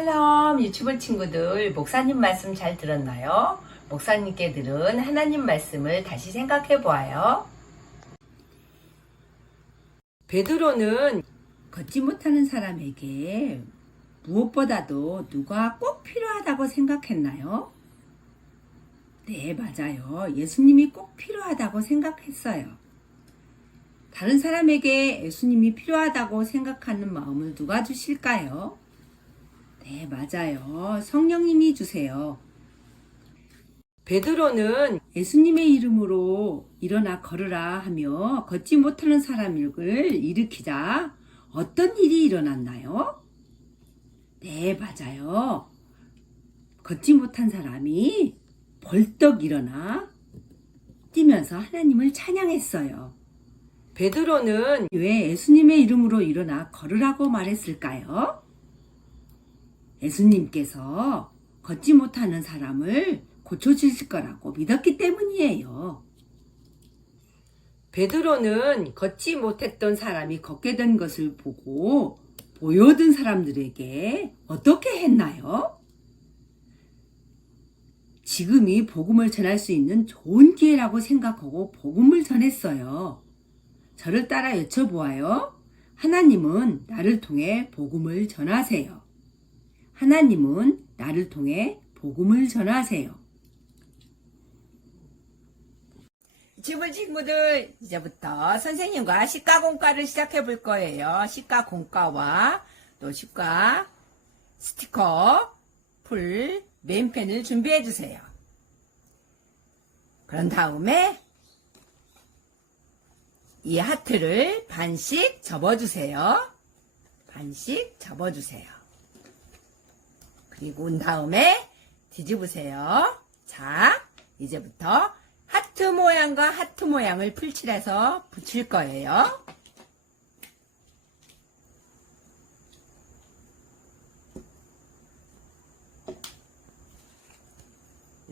샬롬 유튜브 친구들 목사님 말씀 잘 들었나요? 목사님께 들은 하나님 말씀을 다시 생각해 보아요. 베드로는 걷지 못하는 사람에게 무엇보다도 누가 꼭 필요하다고 생각했나요? 네, 맞아요. 예수님이 꼭 필요하다고 생각했어요. 다른 사람에게 예수님이 필요하다고 생각하는 마음을 누가 주실까요? 네, 맞아요. 성령님이 주세요. 베드로는 예수님의 이름으로 일어나 걸으라 하며 걷지 못하는 사람을 일으키자 어떤 일이 일어났나요? 네, 맞아요. 걷지 못한 사람이 벌떡 일어나 뛰면서 하나님을 찬양했어요. 베드로는 왜 예수님의 이름으로 일어나 걸으라고 말했을까요? 예수님께서 걷지 못하는 사람을 고쳐주실 거라고 믿었기 때문이에요. 베드로는 걷지 못했던 사람이 걷게 된 것을 보고 보여든 사람들에게 어떻게 했나요? 지금이 복음을 전할 수 있는 좋은 기회라고 생각하고 복음을 전했어요. 저를 따라 여쭤보아요. 하나님은 나를 통해 복음을 전하세요. 하나님은 나를 통해 복음을 전하세요. 지금 친구들 이제부터 선생님과 시가 공과를 시작해 볼 거예요. 시가 공과와 또 시가 스티커, 풀, 맨펜을 준비해 주세요. 그런 다음에 이 하트를 반씩 접어주세요. 반씩 접어주세요. 그리고 온 다음에 뒤집으세요. 자, 이제부터 하트 모양과 하트 모양을 풀칠해서 붙일 거예요.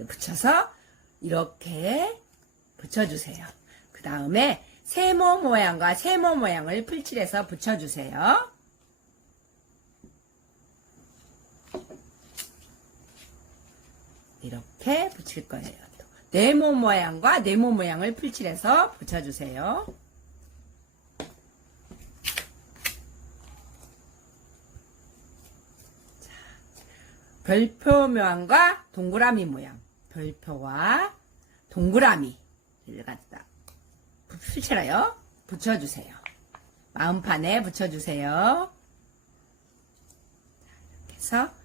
붙여서 이렇게 붙여주세요. 그 다음에 세모 모양과 세모 모양을 풀칠해서 붙여주세요. 이렇게 붙일 거예요. 또 네모 모양과 네모 모양을 풀칠해서 붙여주세요. 자, 별표 모양과 동그라미 모양, 별표와 동그라미를 갖다 풀칠해요. 붙여주세요. 마음판에 붙여주세요. 이렇게 해서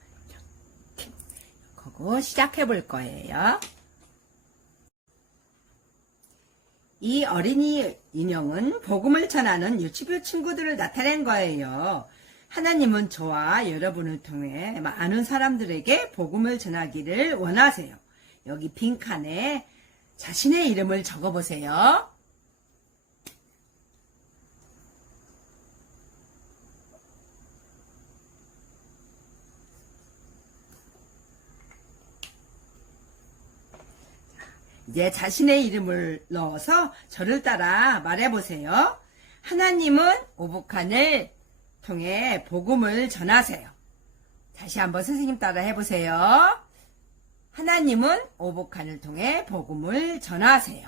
하고 시작해 볼 거예요. 이 어린이 인형은 복음을 전하는 유치부 친구들을 나타낸 거예요. 하나님은 저와 여러분을 통해 많은 사람들에게 복음을 전하기를 원하세요. 여기 빈칸에 자신의 이름을 적어보세요. 이제 자신의 이름을 넣어서 저를 따라 말해보세요. 하나님은 오복한을 통해 복음을 전하세요. 다시 한번 선생님 따라 해보세요. 하나님은 오복한을 통해 복음을 전하세요.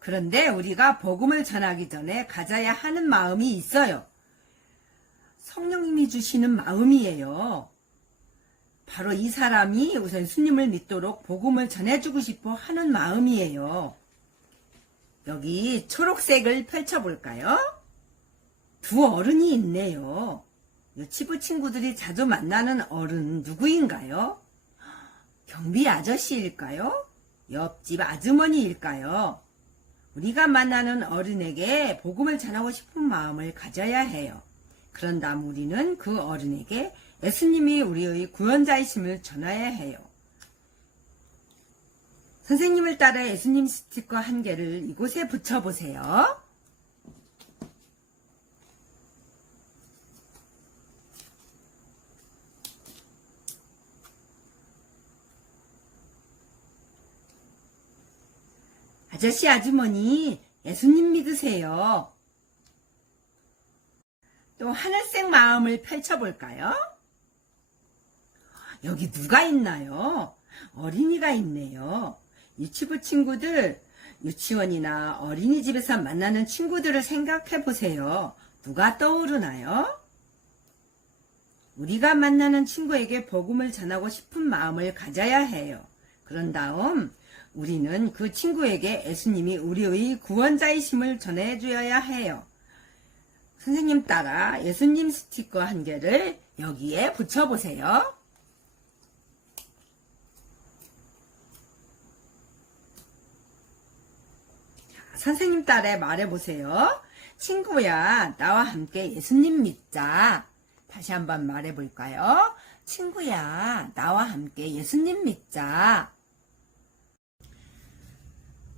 그런데 우리가 복음을 전하기 전에 가져야 하는 마음이 있어요. 성령님이 주시는 마음이에요. 바로 이 사람이 우선 수님을 믿도록 복음을 전해주고 싶어 하는 마음이에요. 여기 초록색을 펼쳐볼까요? 두 어른이 있네요. 유치부 친구들이 자주 만나는 어른 누구인가요? 경비 아저씨일까요? 옆집 아주머니일까요? 우리가 만나는 어른에게 복음을 전하고 싶은 마음을 가져야 해요. 그런 다음 우리는 그 어른에게 예수님이 우리의 구원자이심을 전해야 해요. 선생님을 따라 예수님 스티커 한 개를 이곳에 붙여보세요. 아저씨, 아주머니, 예수님 믿으세요. 또 하늘색 마음을 펼쳐볼까요? 여기 누가 있나요? 어린이가 있네요. 유치부 친구들, 유치원이나 어린이집에서 만나는 친구들을 생각해 보세요. 누가 떠오르나요? 우리가 만나는 친구에게 복음을 전하고 싶은 마음을 가져야 해요. 그런 다음 우리는 그 친구에게 예수님이 우리의 구원자이심을 전해주어야 해요. 선생님 따라 예수님 스티커 한 개를 여기에 붙여보세요. 선생님 딸에 말해보세요. 친구야, 나와 함께 예수님 믿자. 다시 한번 말해볼까요? 친구야, 나와 함께 예수님 믿자.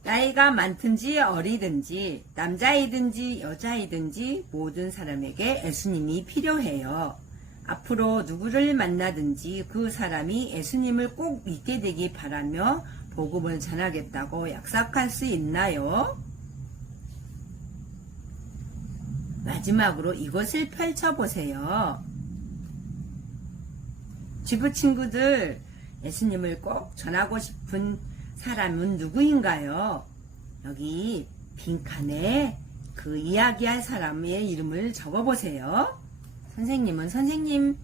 나이가 많든지 어리든지 남자이든지 여자이든지 모든 사람에게 예수님이 필요해요. 앞으로 누구를 만나든지 그 사람이 예수님을 꼭 믿게 되기 바라며 복음을 전하겠다고 약속할 수 있나요? 마지막으로 이것을 펼쳐보세요. 지부 친구들, 예수님을 꼭 전하고 싶은 사람은 누구인가요? 여기 빈칸에 그 이야기할 사람의 이름을 적어보세요. 선생님은 선생님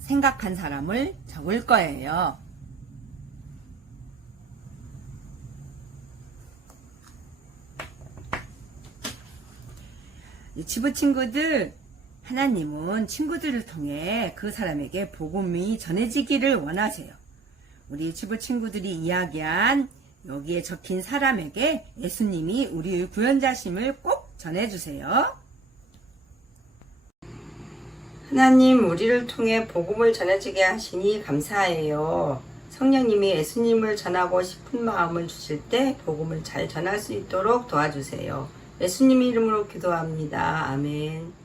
생각한 사람을 적을 거예요. 지부 친구들, 하나님은 친구들을 통해 그 사람에게 복음이 전해지기를 원하세요. 우리 지부 친구들이 이야기한 여기에 적힌 사람에게 예수님이 우리의 구원자심을 꼭 전해주세요. 하나님, 우리를 통해 복음을 전해지게 하시니 감사해요. 성령님이 예수님을 전하고 싶은 마음을 주실 때 복음을 잘 전할 수 있도록 도와주세요. 예수님 이름으로 기도합니다. 아멘.